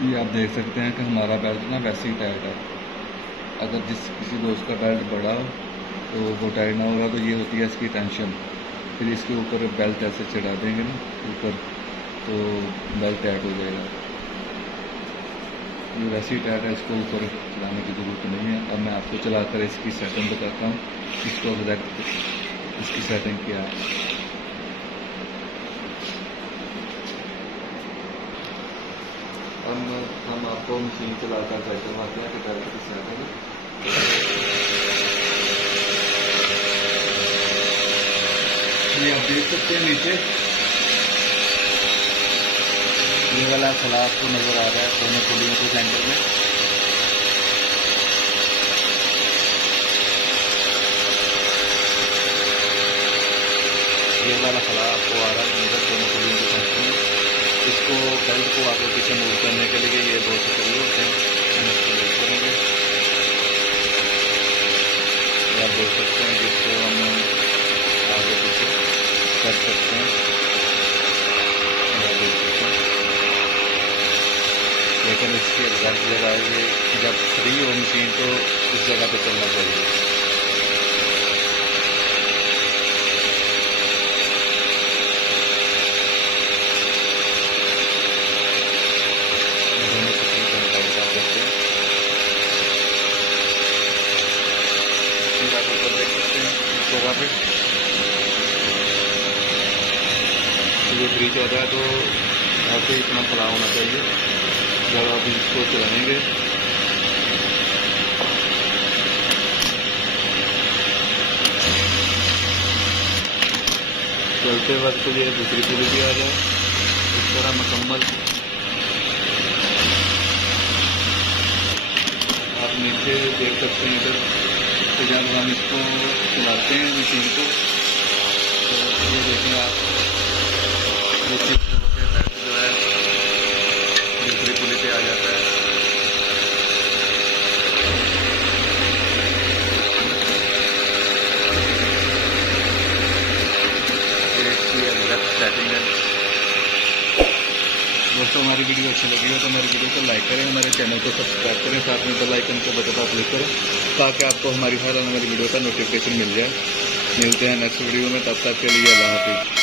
ये आप देख सकते हैं कि हमारा बेल्ट ना वैसे ही टाइट है। अगर किसी दोस्त का बेल्ट बड़ा हो तो वो टाइट ना होगा तो ये होती है इसकी टेंशन। फिर इसके ऊपर बेल्ट ऐसे चढ़ा देंगे ना ऊपर तो बेल्ट टाइट हो जाएगा। ये वैसे ही टाइट है, इसको ऊपर चलाने की ज़रूरत नहीं है। अब मैं आपको चलाकर इसकी सेटिंग बताता हूँ, इसको एग्जैक्ट इसकी सेटिंग क्या है। हम आपको मशीन चलाकर चेक करवाते हैं कि बेल्ट की सेटिंग ये आप देख सकते हैं नीचे ये वाला खला आपको नज़र आ रहा है दोनों पुलियों के सेंटर में। ये वाला खला आपको आ रहा है नज़र दोनों पुलियों के सेंटर में। इसको बेल्ट को आगे पीछे मूव करने के लिए ये दो सक्रिय होते हैं, हम इसको मूव करेंगे। आप देख सकते हैं जिसको हम आगे पीछे कर सकते हैं, देख सकते हैं। लेकिन इसकी एग्जैक्ट जगह ये जब फ्री हो मशीन तो इस जगह पे चलना चाहिए। देख सकते हैं इस जगह पे ये 314 है तो ऐसे इतना खुला होना चाहिए। जब आप इसको चलाएंगे चलते वक्त ये दूसरी पुली भी आ जाए इस तरह मुकम्मल। आप नीचे देख सकते हैं इधर तो जब हम इसको चलाते हैं मशीन को तो ये देखें आप बेल्ट जो है दूसरी पुली पे आ जाता है। ये इसकी एग्जैक्ट सेटिंग है। दोस्तों हमारी वीडियो अच्छी लगी हो तो हमारी वीडियो को लाइक करें, हमारे चैनल को सब्सक्राइब करें, साथ में बेल आइकन के बटन पर क्लिक करें ताकि आपको हमारी हर आने वाली वीडियो का नोटिफिकेशन मिल जाए। मिलते हैं नेक्स्ट वीडियो में, तब तक के लिए अल्लाह हाफिज़।